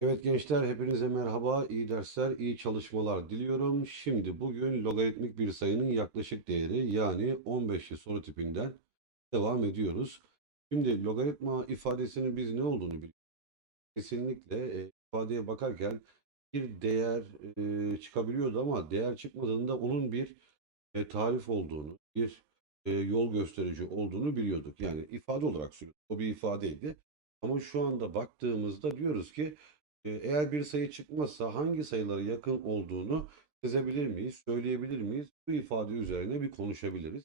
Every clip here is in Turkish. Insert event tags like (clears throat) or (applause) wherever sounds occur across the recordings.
Evet gençler hepinize merhaba, iyi dersler, iyi çalışmalar diliyorum. Şimdi bugün logaritmik bir sayının yaklaşık değeri yani 15'li soru tipinden devam ediyoruz. Şimdi logaritma ifadesinin biz ne olduğunu biliyoruz. Kesinlikle e, ifadeye bakarken bir değer e, çıkabiliyordu ama değer çıkmadığında onun bir e, tarif olduğunu, bir e, yol gösterici olduğunu biliyorduk. Yani ifade olarak söylüyoruz. O bir ifadeydi. Ama şu anda baktığımızda diyoruz ki e, eğer bir sayı çıkmazsa hangi sayılara yakın olduğunu çizebilir miyiz, söyleyebilir miyiz? Bu ifade üzerine bir konuşabiliriz.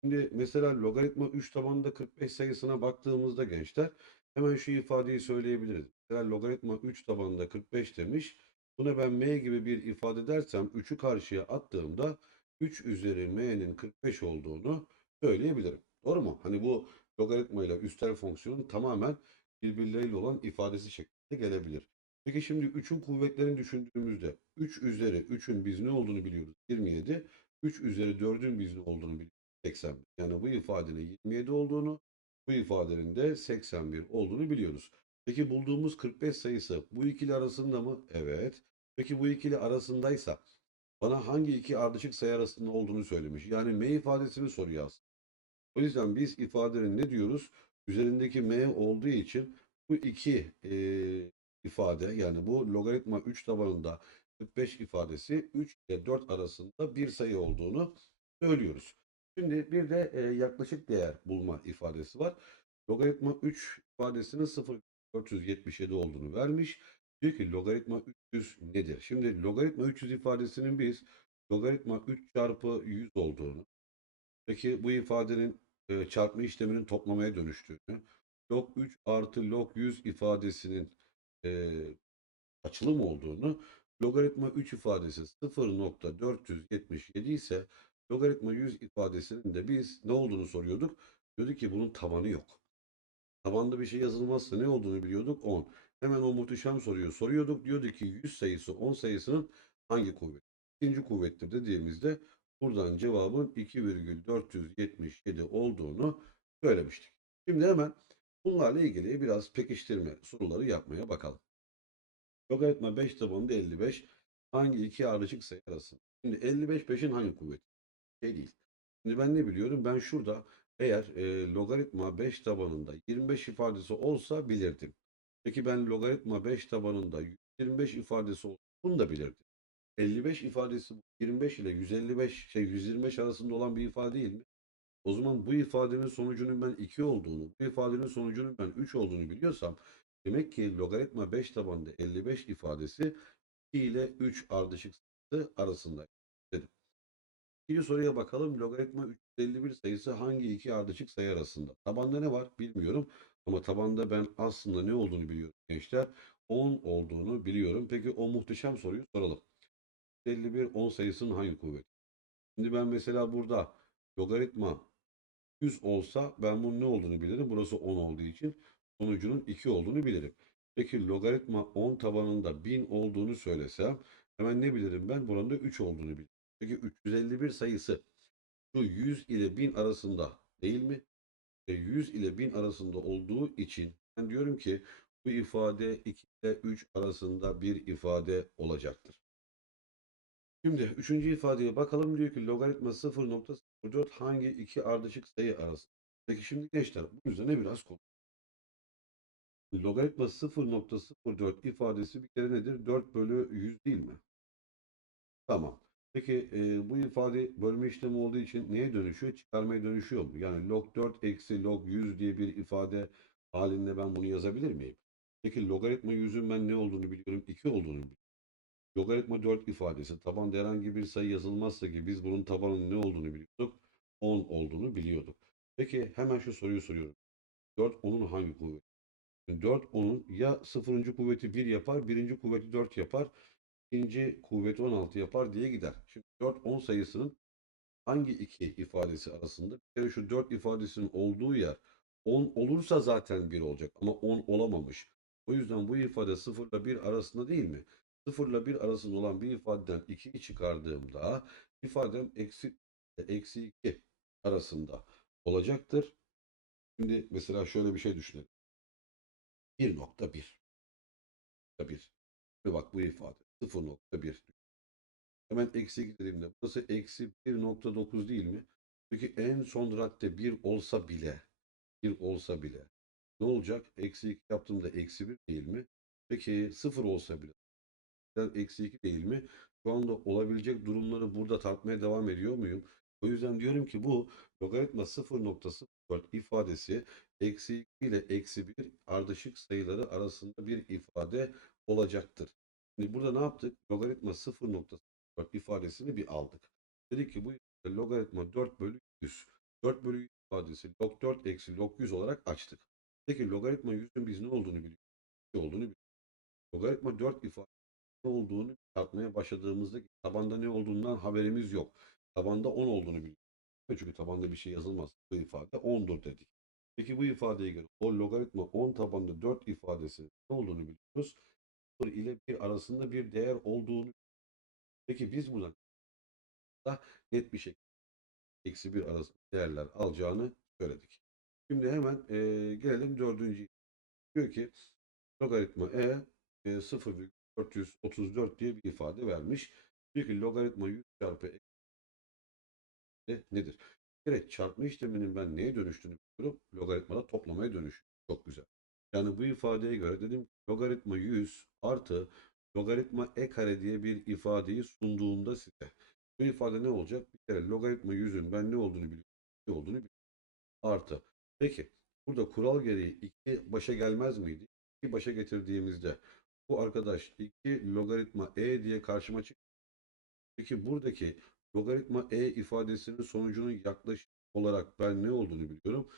Şimdi mesela logaritma 3 tabanında 45 sayısına baktığımızda gençler hemen şu ifadeyi söyleyebiliriz. Mesela logaritma 3 tabanında 45 demiş. Buna ben m gibi bir ifade dersem 3'ü karşıya attığımda 3 üzeri m'nin 45 olduğunu söyleyebilirim. Doğru mu? Hani bu logaritma ile üstel fonksiyonun tamamen birbirleriyle olan ifadesi şeklinde gelebilir. Peki şimdi 3'ün kuvvetlerini düşündüğümüzde 3 üzeri 3'ün biz ne olduğunu biliyoruz 27. 3 üzeri 4'ün biz ne olduğunu biliyoruz 81. Yani bu ifadenin 27 olduğunu bu ifadenin de 81 olduğunu biliyoruz. Peki bulduğumuz 45 sayısı bu ikili arasında mı? Evet. Peki bu ikili arasındaysa bana hangi iki ardışık sayı arasında olduğunu söylemiş. Yani m ifadesini soruyor aslında. O yüzden biz ifadenin ne diyoruz? Üzerindeki m olduğu için bu iki e, ifade yani bu logaritma 3 tabanında 45 ifadesi 3 ile 4 arasında bir sayı olduğunu söylüyoruz. Şimdi bir de e, yaklaşık değer bulma ifadesi var. Logaritma 3 ifadesinin 0,477 olduğunu vermiş. Diyor ki logaritma 300 nedir? Şimdi logaritma 300 ifadesinin biz logaritma 3 çarpı 100 olduğunu, peki bu ifadenin e, çarpma işleminin toplamaya dönüştüğünü, log 3 artı log 100 ifadesinin e, açılım olduğunu, logaritma 3 ifadesi 0.477 ise logaritma 100 ifadesinin de biz ne olduğunu soruyorduk. Diyorduk ki bunun tabanı yok. Tabanda bir şey yazılmazsa ne olduğunu biliyorduk 10. Hemen o muhteşem soruyu soruyorduk. Diyordu ki 100 sayısı 10 sayısının hangi kuvvet? İkinci kuvvettir dediğimizde buradan cevabın 2,477 olduğunu söylemiştik. Şimdi hemen bunlarla ilgili biraz pekiştirme soruları yapmaya bakalım. Logaritma 5 tabanında 55 hangi iki ardışık sayı arasında? Şimdi 55 5'in hangi kuvveti? Şey değil. Şimdi ben ne biliyorum? Ben şurada eğer e, logaritma 5 tabanında 25 ifadesi olsa bilirdim. Peki ben logaritma 5 tabanında 125 ifadesi olsa bunu da bilirdim. 55 ifadesi 25 ile 155 şey 125 arasında olan bir ifade değil mi? O zaman bu ifadenin sonucunun ben 2 olduğunu, bu ifadenin sonucunun ben 3 olduğunu biliyorsam demek ki logaritma 5 tabanında 55 ifadesi 2 ile 3 ardışık arasında dedim. İkinci soruya bakalım. Logaritma 351 sayısı hangi iki ardışık sayı arasında? Tabanda ne var bilmiyorum. Ama tabanda ben aslında ne olduğunu biliyorum gençler. 10 olduğunu biliyorum. Peki o muhteşem soruyu soralım. 351 10 sayısının hangi kuvveti? Şimdi ben mesela burada logaritma 100 olsa ben bunun ne olduğunu bilirim. Burası 10 olduğu için sonucunun 2 olduğunu bilirim. Peki logaritma 10 tabanında 1000 olduğunu söylesem hemen ne bilirim ben? Buranın da 3 olduğunu bilirim. Peki 351 sayısı şu 100 ile 1000 arasında değil mi? E 100 ile 1000 arasında olduğu için ben diyorum ki bu ifade 2 ile 3 arasında bir ifade olacaktır. Şimdi üçüncü ifadeye bakalım diyor ki logaritma 0.04 hangi iki ardışık sayı arasında? Peki şimdi gençler bu üzerine biraz konuşalım. Logaritma 0.04 ifadesi bir kere nedir? 4 bölü 100 değil mi? Tamam. Peki e, bu ifade bölme işlemi olduğu için neye dönüşüyor? Çıkarmaya dönüşüyor mu? Yani log 4 eksi log 100 diye bir ifade halinde ben bunu yazabilir miyim? Peki logaritma 100'ün ben ne olduğunu biliyorum? 2 olduğunu biliyorum. Logaritma 4 ifadesi tabanda herhangi bir sayı yazılmazsa ki biz bunun tabanının ne olduğunu biliyorduk? 10 olduğunu biliyorduk. Peki hemen şu soruyu soruyorum. 4 10'un hangi kuvveti? 4 10'un ya 0. kuvveti 1 yapar, 1. kuvveti 4 yapar, ikinci kuvveti 16 yapar diye gider. Şimdi 4 10 sayısının hangi iki ifadesi arasında? Bir kere şu 4 ifadesinin olduğu yer 10 olursa zaten 1 olacak ama 10 olamamış. O yüzden bu ifade 0 ile 1 arasında değil mi? 0 ile 1 arasında olan bir ifadeden 2'yi çıkardığımda ifadem eksi, eksi 2 arasında olacaktır. Şimdi mesela şöyle bir şey düşünelim. 1.1 1. Ve bak bu ifade 0.1. Hemen eksi 2 dediğimde burası eksi 1.9 değil mi? Peki en son radde 1 olsa bile 1 olsa bile ne olacak? Eksi 2 yaptığımda eksi 1 değil mi? Peki 0 olsa bile eksi 2 değil mi? Şu anda olabilecek durumları burada tartmaya devam ediyor muyum? O yüzden diyorum ki bu logaritma 0.04 ifadesi eksi 2 ile eksi 1 ardışık sayıları arasında bir ifade olacaktır. Şimdi burada ne yaptık? Logaritma 0.04 ifadesini bir aldık. Dedik ki bu logaritma 4 bölü 100. 4 bölü 100 ifadesi log 4 eksi log 100 olarak açtık. Peki logaritma 100'ün biz ne olduğunu biliyoruz. Ne olduğunu biliyoruz. Logaritma 4 ifade ne olduğunu tartmaya başladığımızda tabanda ne olduğundan haberimiz yok. Tabanda 10 olduğunu biliyoruz. Çünkü tabanda bir şey yazılmaz. Bu ifade 10'dur dedik. Peki bu ifadeye göre o logaritma 10 tabanda 4 ifadesinin ne olduğunu biliyoruz. 0 ile 1 arasında bir değer olduğunu Peki biz buradan da net bir şekilde eksi 1 arasında değerler alacağını söyledik. Şimdi hemen e, gelelim dördüncü. Diyor ki logaritma e, e 0,434 diye bir ifade vermiş. Diyor ki logaritma 100 çarpı e nedir? Direkt çarpma işleminin ben neye dönüştüğünü biliyorum. Logaritmada toplamaya dönüşüyor. Çok güzel. Yani bu ifadeye göre dedim logaritma 100 artı logaritma e kare diye bir ifadeyi sunduğunda size bu ifade ne olacak? Bir kere logaritma 100'ün ben ne olduğunu biliyorum. Ne olduğunu biliyorum. Artı. Peki burada kural gereği 2 başa gelmez miydi? 2 başa getirdiğimizde bu arkadaş 2 logaritma e diye karşıma çıktı. Peki buradaki logaritma e ifadesinin sonucunun yaklaşık olarak ben ne olduğunu biliyorum.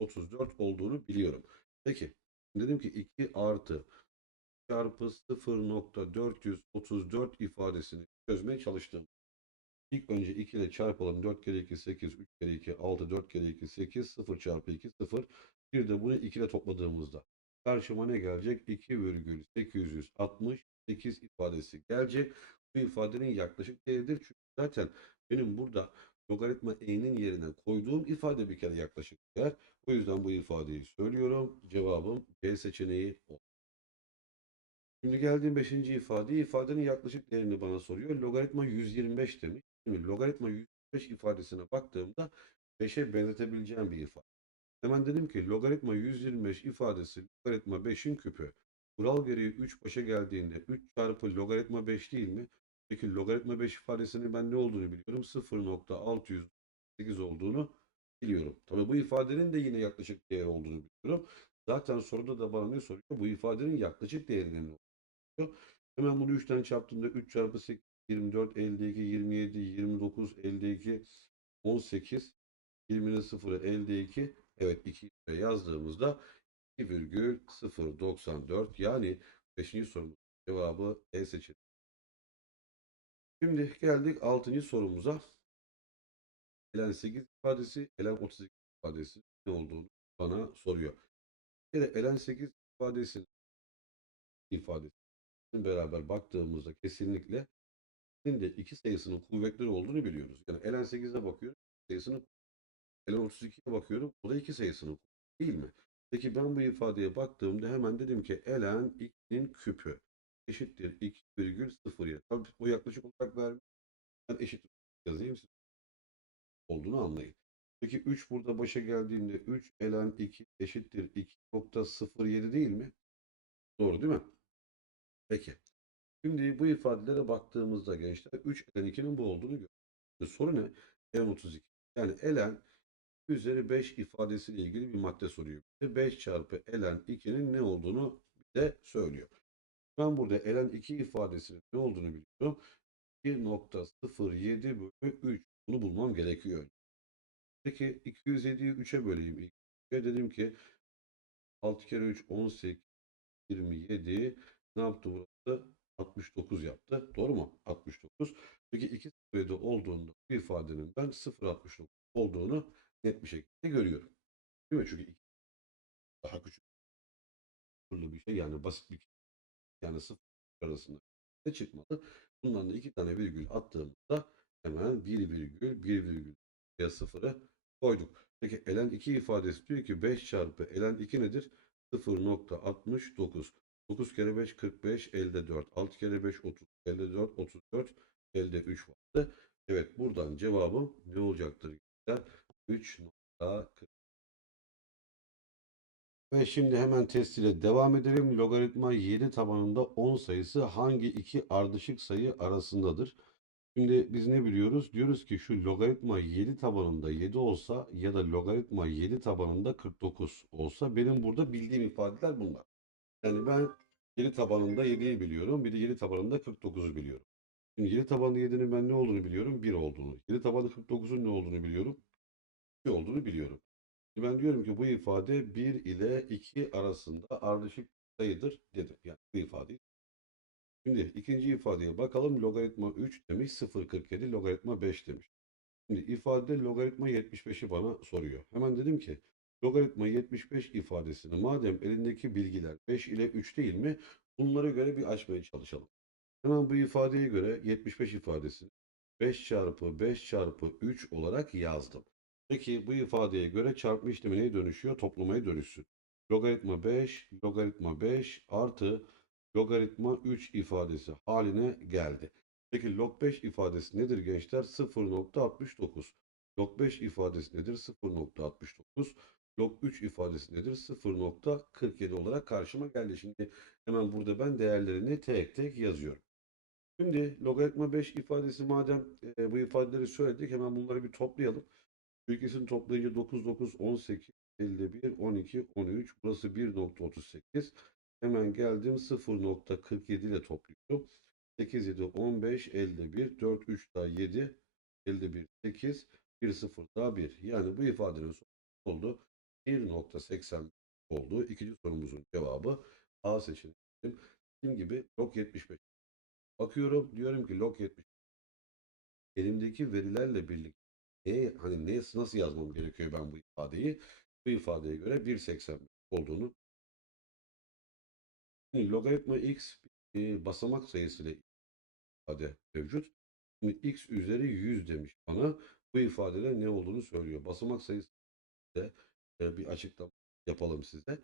0.434 olduğunu biliyorum. Peki dedim ki 2 artı çarpı 0.434 ifadesini çözmeye çalıştım. İlk önce 2 ile çarpalım. 4 kere 2 8, 3 kere 2 6, 4 kere 2 8, 0 çarpı 2 0. Bir de bunu 2 ile topladığımızda karşıma ne gelecek? 2,868 ifadesi gelecek. Bu ifadenin yaklaşık değeridir. Çünkü zaten benim burada logaritma e'nin yerine koyduğum ifade bir kere yaklaşık değer. O yüzden bu ifadeyi söylüyorum. Cevabım B seçeneği o. Şimdi geldiğim 5. ifade ifadenin yaklaşık değerini bana soruyor. Logaritma 125 demiş. Şimdi logaritma 125 ifadesine baktığımda 5'e benzetebileceğim bir ifade. Hemen dedim ki logaritma 125 ifadesi logaritma 5'in küpü. Kural gereği 3 başa geldiğinde 3 çarpı logaritma 5 değil mi? Peki logaritma 5 ifadesinin ben ne olduğunu biliyorum. 0.608 olduğunu biliyorum. Tabii bu ifadenin de yine yaklaşık değer olduğunu biliyorum. Zaten soruda da bana ne soruyor? Bu ifadenin yaklaşık değerinin ne Hemen bunu 3'ten çarptığımda 3 çarpı 8 24 elde 2 27 29 elde 2 18 20'nin 0'ı elde 2 evet 2 yazdığımızda 2,094 yani 5. sorumuz cevabı E seçeneği. Şimdi geldik 6. sorumuza. Elen 8 ifadesi, elen 32 ifadesi ne olduğunu bana soruyor. Bir kere elen 8 ifadesinin ifadesi beraber baktığımızda kesinlikle de iki sayısının kuvvetleri olduğunu biliyoruz. Yani ln 8'e bakıyorum sayısının ln 32'ye bakıyorum o da iki sayısının değil mi? Peki ben bu ifadeye baktığımda hemen dedim ki ln 2'nin küpü eşittir 2,07. Tabii o yaklaşık olarak vermiş. Ben eşit yazayım siz olduğunu anlayın. Peki 3 burada başa geldiğinde 3 ln 2 eşittir 2.07 değil mi? Doğru değil mi? Peki. Şimdi bu ifadelere baktığımızda gençler 3 elen 2'nin bu olduğunu görüyoruz. Soru ne? Elen 32. Yani elen üzeri 5 ifadesiyle ilgili bir madde soruyor. 5 çarpı elen 2'nin ne olduğunu de söylüyor. Ben burada elen 2 ifadesinin ne olduğunu biliyorum. 2.07 bölü 3. Bunu bulmam gerekiyor. Peki 207'yi 3'e böleyim. Dedim ki 6 kere 3 18 27 ne yaptı burası? 69 yaptı. Doğru mu? 69. Peki 2 sayıda olduğunda bu ifadenin ben 0.69 olduğunu net bir şekilde görüyorum. Değil mi? Çünkü 2 daha küçük bir şey yani basit bir yani 0 arasında ne çıkmadı. Bundan da iki tane virgül attığımızda hemen 1 virgül 1 virgül Buraya sıfırı koyduk. Peki ln 2 ifadesi diyor ki 5 çarpı ln 2 nedir? 0.69. 9 kere 5 45 elde 4. 6 kere 5 30 elde 4 34 elde 3 vardı. Evet buradan cevabım ne olacaktır? 3.40. Ve şimdi hemen test ile devam edelim. Logaritma 7 tabanında 10 sayısı hangi iki ardışık sayı arasındadır? Şimdi biz ne biliyoruz? Diyoruz ki şu logaritma 7 tabanında 7 olsa ya da logaritma 7 tabanında 49 olsa benim burada bildiğim ifadeler bunlar. Yani ben 7 tabanında 7'yi biliyorum. Bir de 7 tabanında 49'u biliyorum. Şimdi 7 tabanında 7'nin ben ne olduğunu biliyorum? 1 olduğunu. 7 tabanında 49'un ne olduğunu biliyorum? 2 olduğunu biliyorum. Şimdi ben diyorum ki bu ifade 1 ile 2 arasında ardışık sayıdır dedim. Yani bu ifadeyi. Şimdi ikinci ifadeye bakalım. Logaritma 3 demiş. 0,47 logaritma 5 demiş. Şimdi ifade logaritma 75'i bana soruyor. Hemen dedim ki logaritma 75 ifadesini madem elindeki bilgiler 5 ile 3 değil mi? Bunlara göre bir açmaya çalışalım. Hemen bu ifadeye göre 75 ifadesini 5 çarpı 5 çarpı 3 olarak yazdım. Peki bu ifadeye göre çarpma işlemi neye dönüşüyor? Toplamaya dönüşsün. Logaritma 5, logaritma 5 artı logaritma 3 ifadesi haline geldi. Peki log 5 ifadesi nedir gençler? 0.69. Log 5 ifadesi nedir? 0.69. Log 3 ifadesi nedir? 0.47 olarak karşıma geldi. Şimdi hemen burada ben değerlerini tek tek yazıyorum. Şimdi logaritma 5 ifadesi madem e, bu ifadeleri söyledik hemen bunları bir toplayalım. Bu ikisini toplayınca 9, 9, 18, 51, 12, 13. Burası 1.38. Hemen geldim 0.47 ile topluyorum. 8, 7, 15, elde 1, 4, 3 daha 7, elde 1, 8, 1, 0 daha 1. Yani bu ifadenin sonucu oldu. 1.80 oldu. İkinci sorumuzun cevabı A seçeneği. Dediğim gibi log 75. Bakıyorum diyorum ki log 70. Elimdeki verilerle birlikte ne, hani ne, nasıl yazmam gerekiyor ben bu ifadeyi? Bu ifadeye göre 1.80 olduğunu Logaritma x e, basamak sayısıyla ifade mevcut. Şimdi x üzeri 100 demiş bana. Bu ifadede ne olduğunu söylüyor. Basamak sayısı de e, bir açıklama yapalım size.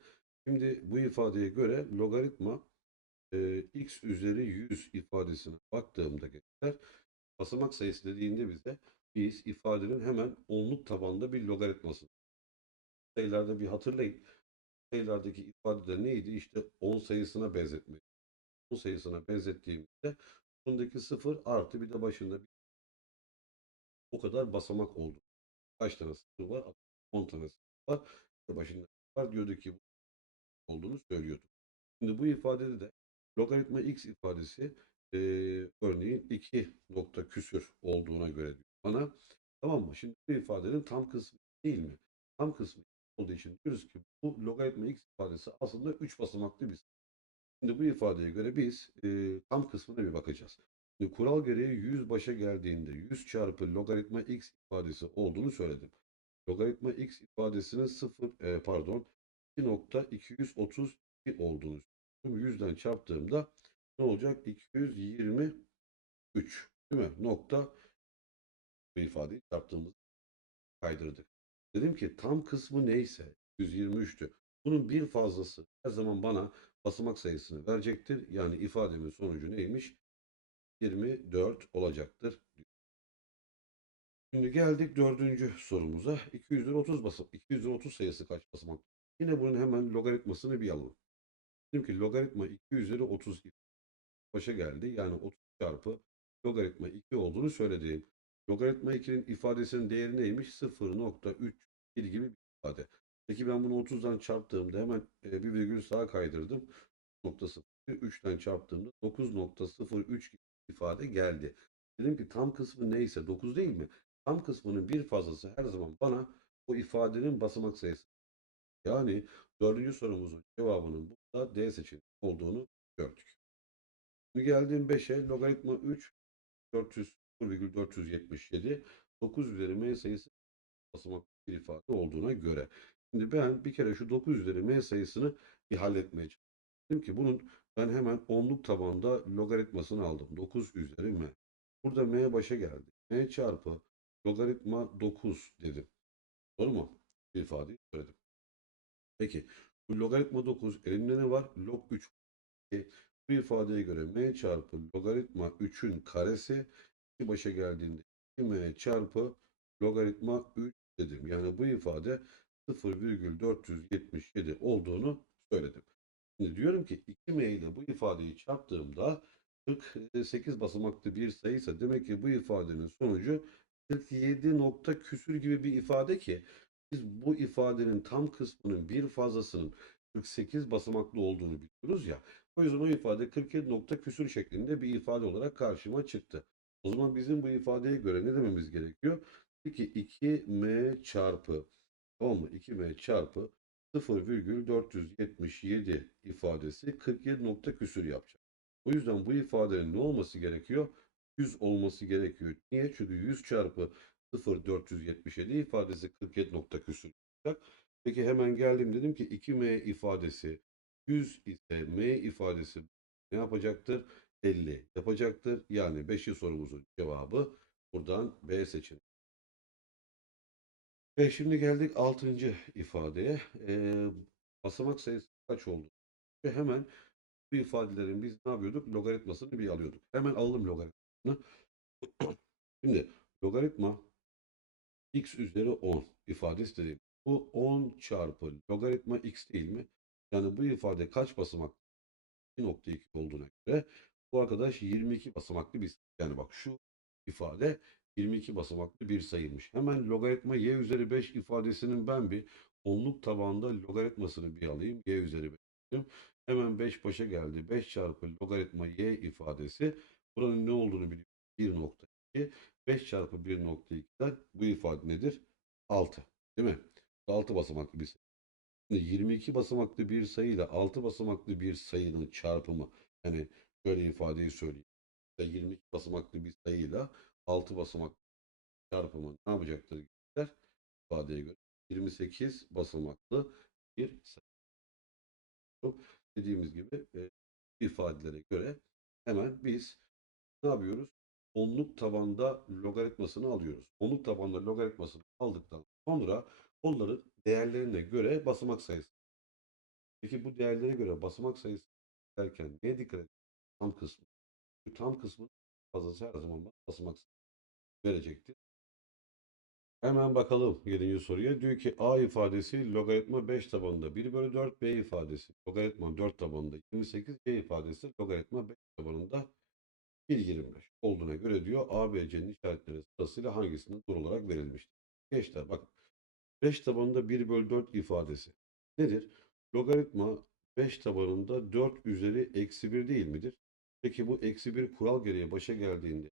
Şimdi bu ifadeye göre logaritma e, x üzeri 100 ifadesine baktığımda gençler basamak sayısı dediğinde bize biz ifadenin hemen onluk tabanda bir logaritması. Sayılarda bir hatırlayın. Sayılardaki ifadede neydi? İşte 10 sayısına benzetmek. 10 sayısına benzettiğimizde bundaki 0 artı bir de başında bir o kadar basamak oldu. Kaç tane sıfır var? 10 tane sıfır var. De başında var diyordu ki olduğunu söylüyordu. Şimdi bu ifadede de logaritma x ifadesi e, örneğin 2 nokta küsür olduğuna göre diyor bana. Tamam mı? Şimdi bu ifadenin tam kısmı değil mi? Tam kısmı olduğu için diyoruz ki bu logaritma x ifadesi aslında 3 basamaklı bir. Şimdi bu ifadeye göre biz e, tam kısmına bir bakacağız. Şimdi kural gereği 100 başa geldiğinde 100 çarpı logaritma x ifadesi olduğunu söyledim. Logaritma x ifadesinin 0 e, pardon 2.232 olduğunu söyledim. 100'den çarptığımda ne olacak? 223 değil mi? Nokta bu ifadeyi çarptığımız kaydırdık. Dedim ki tam kısmı neyse 123'tü. Bunun bir fazlası her zaman bana basamak sayısını verecektir. Yani ifademin sonucu neymiş? 24 olacaktır. Şimdi geldik dördüncü sorumuza. 230 basam 230 sayısı kaç basamak? Yine bunun hemen logaritmasını bir alalım. Dedim ki logaritma 2 üzeri 30 başa geldi. Yani 30 çarpı logaritma 2 olduğunu söyledim. Logaritma 2'nin ifadesinin değeri neymiş? 0.3 gibi bir ifade. Peki ben bunu 30'dan çarptığımda hemen e, bir virgül sağa kaydırdım. 0.0 3'ten çarptığımda 9.03 gibi ifade geldi. Dedim ki tam kısmı neyse 9 değil mi? Tam kısmının bir fazlası her zaman bana o ifadenin basamak sayısı. Yani dördüncü sorumuzun cevabının burada D seçeneği olduğunu gördük. Şimdi geldiğim 5'e logaritma 3 400 0,477 9 üzeri m sayısı basamak bir ifade olduğuna göre. Şimdi ben bir kere şu 9 üzeri m sayısını bir halletmeye çalıştım. Dedim ki bunun ben hemen onluk tabanda logaritmasını aldım. 9 üzeri m. Burada m başa geldi. m çarpı logaritma 9 dedim. Doğru mu? İfadeyi söyledim. Peki bu logaritma 9 elimde ne var? Log 3. E, Bu ifadeye göre m çarpı logaritma 3'ün karesi başa geldiğinde 2m çarpı logaritma 3 dedim. Yani bu ifade 0,477 olduğunu söyledim. Şimdi diyorum ki 2m ile bu ifadeyi çarptığımda 48 basamaklı bir sayıysa demek ki bu ifadenin sonucu 47 nokta küsür gibi bir ifade ki biz bu ifadenin tam kısmının bir fazlasının 48 basamaklı olduğunu biliyoruz ya. O yüzden o ifade 47 nokta küsür şeklinde bir ifade olarak karşıma çıktı. O zaman bizim bu ifadeye göre ne dememiz gerekiyor? Peki 2m çarpı tamam mı? 2m çarpı 0,477 ifadesi 47 nokta küsür yapacak. O yüzden bu ifadenin ne olması gerekiyor? 100 olması gerekiyor. Niye? Çünkü 100 çarpı 0,477 ifadesi 47 nokta küsür yapacak. Peki hemen geldim dedim ki 2m ifadesi 100 ise m ifadesi ne yapacaktır? 50 yapacaktır. Yani 5. sorumuzun cevabı buradan B seçeneği. Ve şimdi geldik 6. ifadeye. Ee, basamak sayısı kaç oldu? Ve hemen bu ifadelerin biz ne yapıyorduk? Logaritmasını bir alıyorduk. Hemen alalım logaritmasını. (clears throat) Şimdi logaritma x üzeri 10 ifadesi dediğim. Bu 10 çarpı logaritma x değil mi? Yani bu ifade kaç basamak? 2.2 olduğuna göre bu arkadaş 22 basamaklı bir yani bak şu ifade 22 basamaklı bir sayıymış. Hemen logaritma y üzeri 5 ifadesinin ben bir onluk tabanda logaritmasını bir alayım. y üzeri 5 dedim. Hemen 5 başa geldi. 5 çarpı logaritma y ifadesi buranın ne olduğunu biliyorum. 1.2 5 çarpı 1.2'den bu ifade nedir? 6. Değil mi? 6 basamaklı bir sayı. Şimdi 22 basamaklı bir sayı ile 6 basamaklı bir sayının çarpımı. Yani şöyle ifadeyi söyleyeyim. İşte 22 basamaklı bir sayıyla 6 basamaklı çarpımı ne yapacaktır? gençler? İfadeye göre 28 basamaklı bir sayı. Dediğimiz gibi e, ifadelere göre hemen biz ne yapıyoruz? Onluk tabanda logaritmasını alıyoruz. Onluk tabanda logaritmasını aldıktan sonra onların değerlerine göre basamak sayısı. Peki bu değerlere göre basamak sayısı derken neye dikkat? Tam kısmı. Bu tam kısmı fazlası her zaman sayısı verecektir. Hemen bakalım 7. soruya. Diyor ki A ifadesi logaritma 5 tabanında 1 bölü 4, B ifadesi logaritma 4 tabanında 28, C ifadesi logaritma 5 tabanında 1.25 olduğuna göre diyor A, B, C'nin işaretleri sırasıyla hangisinin doğru olarak verilmiştir? Gençler bakın 5 tabanında 1 bölü 4 ifadesi nedir? Logaritma 5 tabanında 4 üzeri eksi 1 değil midir? Peki bu eksi 1 kural gereği başa geldiğinde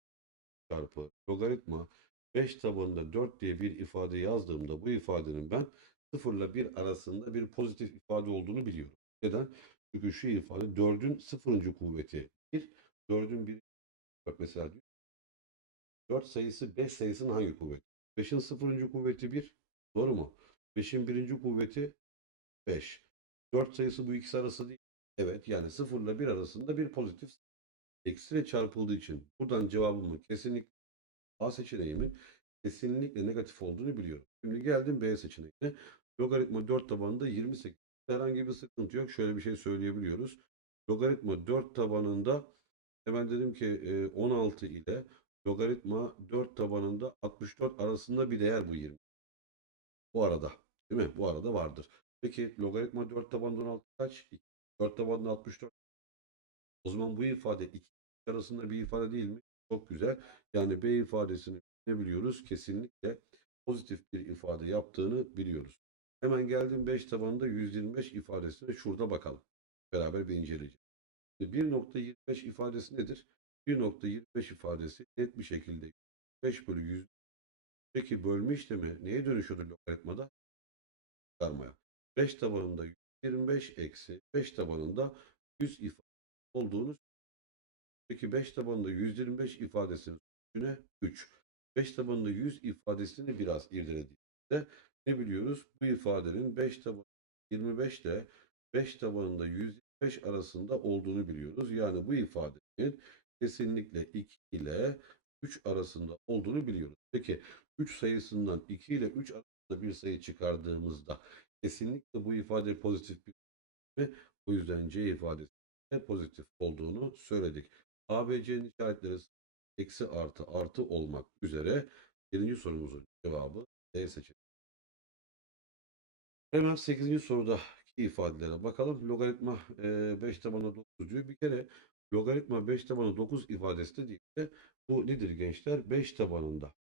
çarpı logaritma 5 tabanında 4 diye bir ifade yazdığımda bu ifadenin ben 0 ile 1 arasında bir pozitif ifade olduğunu biliyorum. Neden? Çünkü şu ifade 4'ün 0. kuvveti 1, 4'ün 1 bak mesela diyor. 4 sayısı 5 sayısının hangi kuvveti? 5'in 0. kuvveti 1. Doğru mu? 5'in 1. kuvveti 5. 4 sayısı bu ikisi arası değil. Evet yani 0 ile 1 arasında bir pozitif eksiyle çarpıldığı için buradan cevabımın kesinlikle A seçeneğimin kesinlikle negatif olduğunu biliyorum. Şimdi geldim B seçeneğine. Logaritma 4 tabanında 28. Herhangi bir sıkıntı yok. Şöyle bir şey söyleyebiliyoruz. Logaritma 4 tabanında hemen dedim ki e, 16 ile logaritma 4 tabanında 64 arasında bir değer bu 20. Bu arada. Değil mi? Bu arada vardır. Peki logaritma 4 tabanında 16 kaç? 4 tabanında 64. O zaman bu ifade 2 arasında bir ifade değil mi? Çok güzel. Yani B ifadesini ne biliyoruz? Kesinlikle pozitif bir ifade yaptığını biliyoruz. Hemen geldim 5 tabanında 125 ifadesine şurada bakalım. Beraber bir inceleyeceğiz. 1.25 ifadesi nedir? 1.25 ifadesi net bir şekilde 5 bölü 100. Peki bölme işlemi neye dönüşüyordur logaritmada? Çıkarmaya. 5 tabanında 125 eksi 5 tabanında 100 ifade olduğunu Peki 5 tabanında 125 ifadesinin sonucu 3. 5 tabanında 100 ifadesini biraz irdelediğimizde ne biliyoruz? Bu ifadenin 5 tabanında 25 ile 5 tabanında 125 arasında olduğunu biliyoruz. Yani bu ifadenin kesinlikle 2 ile 3 arasında olduğunu biliyoruz. Peki 3 sayısından 2 ile 3 arasında bir sayı çıkardığımızda kesinlikle bu ifade pozitif bir ve o yüzden C ifadesi de pozitif olduğunu söyledik. A ve C'nin işaretleri eksi artı artı olmak üzere birinci sorumuzun cevabı D seçeneği. Hemen 8. sorudaki ifadelere bakalım. Logaritma 5 tabanı 9 diyor. Bir kere logaritma 5 tabanı 9 ifadesi de değil de bu nedir gençler? 5 tabanında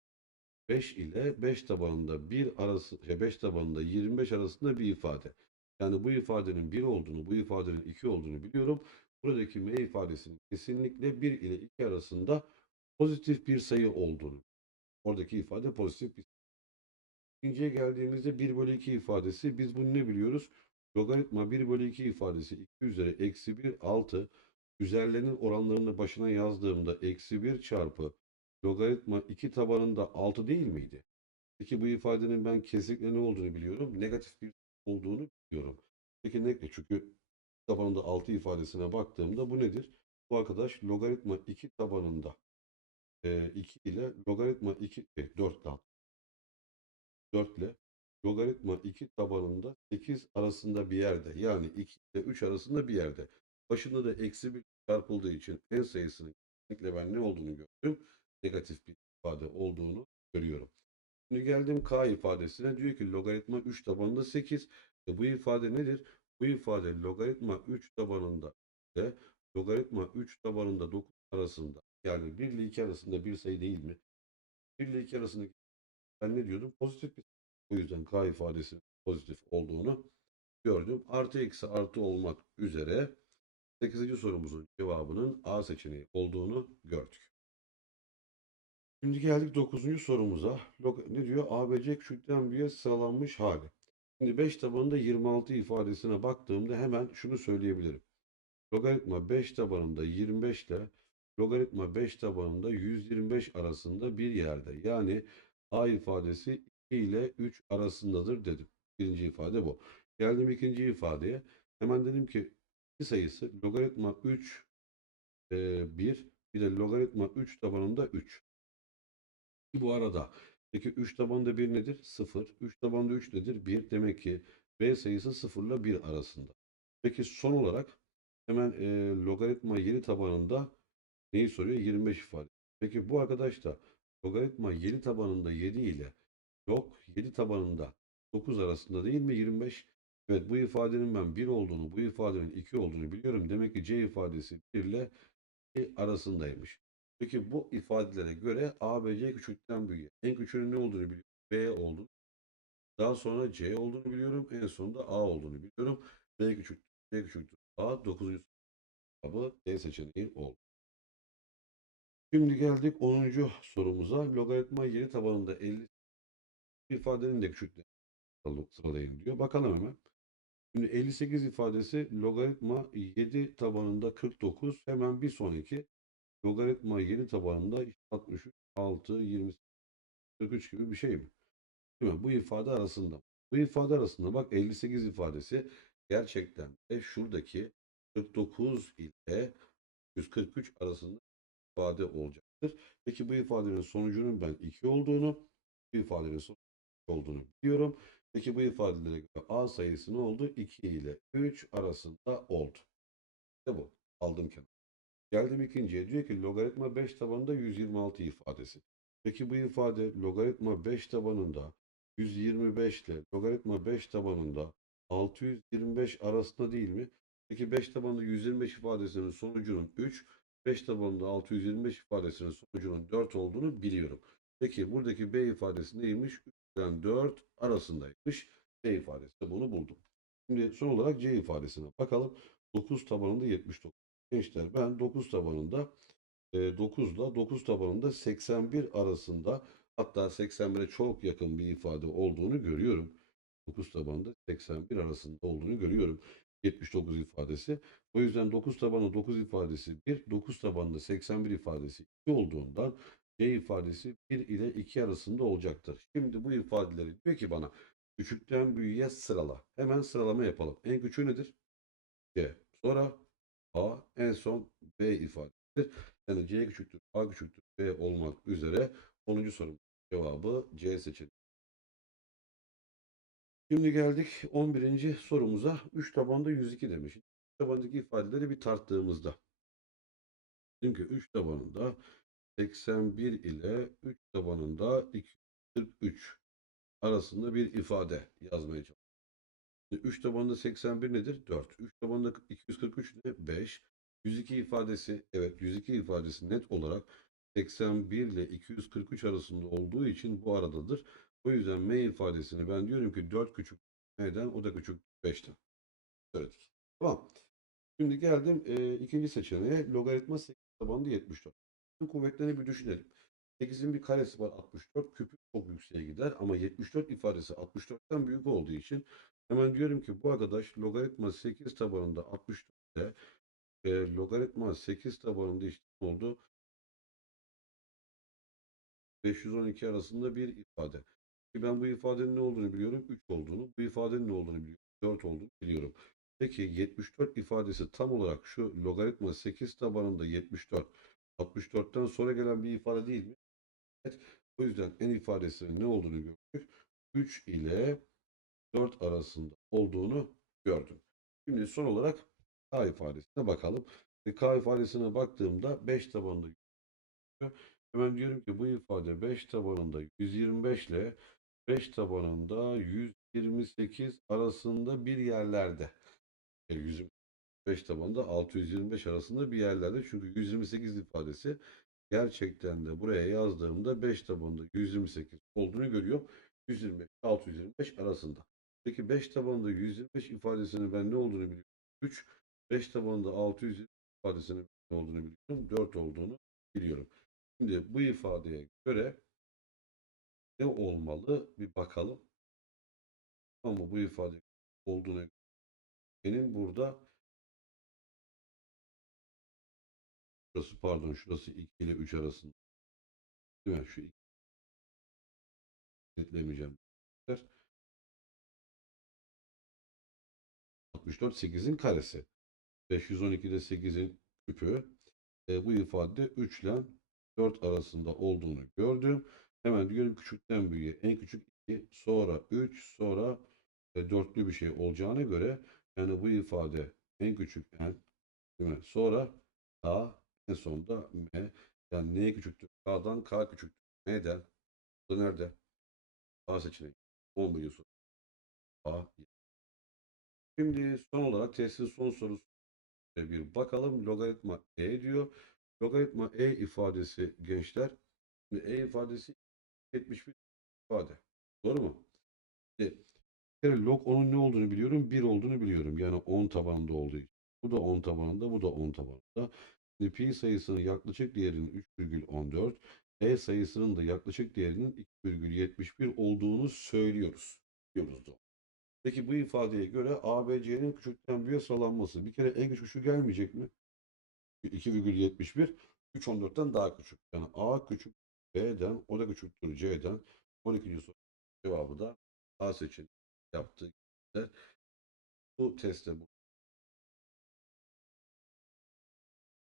5 ile 5 tabanında 1 arası 5 tabanında 25 arasında bir ifade. Yani bu ifadenin 1 olduğunu, bu ifadenin 2 olduğunu biliyorum. Buradaki m ifadesinin kesinlikle 1 ile 2 arasında pozitif bir sayı olduğunu. Oradaki ifade pozitif bir İkinciye geldiğimizde 1 bölü 2 ifadesi. Biz bunu ne biliyoruz? Logaritma 1 bölü 2 ifadesi 2 üzeri eksi 1 6. Üzerlerinin oranlarını başına yazdığımda eksi 1 çarpı logaritma 2 tabanında 6 değil miydi? Peki bu ifadenin ben kesinlikle ne olduğunu biliyorum. Negatif bir olduğunu biliyorum. Peki ne? E Çünkü tabanında 6 ifadesine baktığımda bu nedir? Bu arkadaş logaritma 2 tabanında e, 2 ile logaritma 2 e, 4 daha 4 ile logaritma 2 tabanında 8 arasında bir yerde. Yani 2 ile 3 arasında bir yerde. Başında da eksi 1 çarpıldığı için en sayısının kesinlikle ben ne olduğunu gördüm. Negatif bir ifade olduğunu görüyorum. Şimdi geldim K ifadesine. Diyor ki logaritma 3 tabanında 8. E bu ifade nedir? Bu ifade logaritma 3 tabanında ile logaritma 3 tabanında 9 arasında yani 1 ile 2 arasında bir sayı değil mi? 1 ile 2 arasındaki ben ne diyordum? Pozitif bir Bu yüzden K ifadesinin pozitif olduğunu gördüm. Artı eksi artı olmak üzere 8. sorumuzun cevabının A seçeneği olduğunu gördük. Şimdi geldik 9. sorumuza. Ne diyor? ABC küçükten büyüğe sıralanmış hali. Şimdi 5 tabanında 26 ifadesine baktığımda hemen şunu söyleyebilirim. Logaritma 5 tabanında 25 ile logaritma 5 tabanında 125 arasında bir yerde. Yani A ifadesi 2 ile 3 arasındadır dedim. Birinci ifade bu. Geldim ikinci ifadeye. Hemen dedim ki sayısı logaritma 3 e, 1 bir de logaritma 3 tabanında 3. Bu arada peki 3 tabanında 1 nedir? 0. 3 tabanında 3 nedir? 1. Demek ki B sayısı 0 ile 1 arasında. Peki son olarak hemen e, logaritma 7 tabanında neyi soruyor? 25 ifade. Peki bu arkadaş da logaritma 7 tabanında 7 ile log 7 tabanında 9 arasında değil mi 25? Evet bu ifadenin ben 1 olduğunu, bu ifadenin 2 olduğunu biliyorum. Demek ki C ifadesi 1 ile 2 arasındaymış. Peki bu ifadelere göre A, B, C küçükten büyüğe. En küçüğünün ne olduğunu biliyorum. B olduğunu. Daha sonra C olduğunu biliyorum. En sonunda A olduğunu biliyorum. B küçük, C küçüktür. A 9. cevabı D seçeneği oldu. Şimdi geldik 10. sorumuza. Logaritma 7 tabanında 50 ifadenin de küçükleri sıralayın diyor. Bakalım hemen. Şimdi 58 ifadesi logaritma 7 tabanında 49. Hemen bir sonraki logaritma 7 tabanında 63, 6, 20, 43 gibi bir şey mi? Değil mi? Bu ifade arasında. Bu ifade arasında bak 58 ifadesi gerçekten de şuradaki 49 ile 143 arasında ifade olacaktır. Peki bu ifadenin sonucunun ben 2 olduğunu, bu ifadenin sonucu olduğunu biliyorum. Peki bu ifadelere göre A sayısı ne oldu? 2 ile 3 arasında oldu. İşte bu. Aldım kenara. Geldim ikinciye. Diyor ki logaritma 5 tabanında 126 ifadesi. Peki bu ifade logaritma 5 tabanında 125 ile logaritma 5 tabanında 625 arasında değil mi? Peki 5 tabanında 125 ifadesinin sonucunun 3, 5 tabanında 625 ifadesinin sonucunun 4 olduğunu biliyorum. Peki buradaki B ifadesi neymiş? 3'den 4 arasındaymış. B ifadesi de bunu buldum. Şimdi son olarak C ifadesine bakalım. 9 tabanında 79. Gençler ben 9 tabanında e, 9 ile 9 tabanında 81 arasında hatta 81'e çok yakın bir ifade olduğunu görüyorum. 9 tabanında 81 arasında olduğunu görüyorum. 79 ifadesi. O yüzden 9 tabanı 9 ifadesi 1, 9 tabanında 81 ifadesi 2 olduğundan C ifadesi 1 ile 2 arasında olacaktır. Şimdi bu ifadeleri diyor ki bana küçükten büyüğe sırala. Hemen sıralama yapalım. En küçüğü nedir? C. Sonra A en son B ifadesidir. Yani C küçüktür, A küçüktür, B olmak üzere 10. sorum Cevabı C seçeneği. Şimdi geldik 11. sorumuza. 3 tabanda 102 demiş. 3 tabandaki ifadeleri bir tarttığımızda. Çünkü 3 tabanında 81 ile 3 tabanında 243 arasında bir ifade yazmaya çalışıyoruz. 3 tabanında 81 nedir? 4. 3 tabanında 243 ne? 5. 102 ifadesi, evet 102 ifadesi net olarak 81 ile 243 arasında olduğu için bu aradadır. O yüzden M ifadesini ben diyorum ki 4 küçük M'den o da küçük 5'ten. Söyledik. Tamam. Şimdi geldim e, ikinci seçeneğe. Logaritma 8 tabanında 74. Bu kuvvetlerini bir düşünelim. 8'in bir karesi var 64. Küpü çok yükseğe gider ama 74 ifadesi 64'ten büyük olduğu için hemen diyorum ki bu arkadaş logaritma 8 tabanında 64 ile e, logaritma 8 tabanında işte oldu? 512 arasında bir ifade. Ki Ben bu ifadenin ne olduğunu biliyorum. 3 olduğunu. Bu ifadenin ne olduğunu biliyorum. 4 olduğunu biliyorum. Peki 74 ifadesi tam olarak şu logaritma 8 tabanında 74. 64'ten sonra gelen bir ifade değil mi? Evet. O yüzden en ifadesinin ne olduğunu gördük. 3 ile 4 arasında olduğunu gördüm. Şimdi son olarak K ifadesine bakalım. E, K ifadesine baktığımda 5 tabanında Hemen diyorum ki bu ifade 5 tabanında 125 ile 5 tabanında 128 arasında bir yerlerde. E, 105 tabanında 625 arasında bir yerlerde. Çünkü 128 ifadesi gerçekten de buraya yazdığımda 5 tabanında 128 olduğunu görüyorum. 125 625 arasında. Peki 5 tabanında 125 ifadesinin ben ne olduğunu biliyorum. 3 5 tabanında 620 ifadesinin ne olduğunu biliyorum. 4 olduğunu biliyorum. Şimdi bu ifadeye göre ne olmalı bir bakalım. Ama bu ifade olduğuna göre benim burada şurası pardon şurası 2 ile 3 arasında değil mi? Şu 2 netlemeyeceğim. 64 8'in karesi. 512 de 8'in küpü. E, bu ifade 3 ile 4 arasında olduğunu gördüm. Hemen diyorum küçükten büyüğe en küçük 2 sonra 3 sonra e, dörtlü bir şey olacağına göre yani bu ifade en küçük n? Sonra k en sonunda m yani n küçüktür k'dan k küçüktür m'den bu nerede? A seçeneği. 11. soru. A. Şimdi son olarak testin son sorusu bir bakalım. Logaritma e diyor. Logaritma e ifadesi gençler. Şimdi e ifadesi 71 ifade. Doğru mu? E, bir kere log onun ne olduğunu biliyorum. 1 olduğunu biliyorum. Yani 10 tabanında olduğu için. Bu da 10 tabanında, bu da 10 tabanında. Şimdi pi sayısının yaklaşık değerinin 3,14, e sayısının da yaklaşık değerinin 2,71 olduğunu söylüyoruz. Diyoruz da. Peki bu ifadeye göre ABC'nin küçükten büyüğe sıralanması. Bir kere en küçük şu gelmeyecek mi? 2,71 3,14'ten daha küçük. Yani A küçük B'den o da küçüktür C'den. 12. soru cevabı da A seçeneği yaptığı Bu testte bu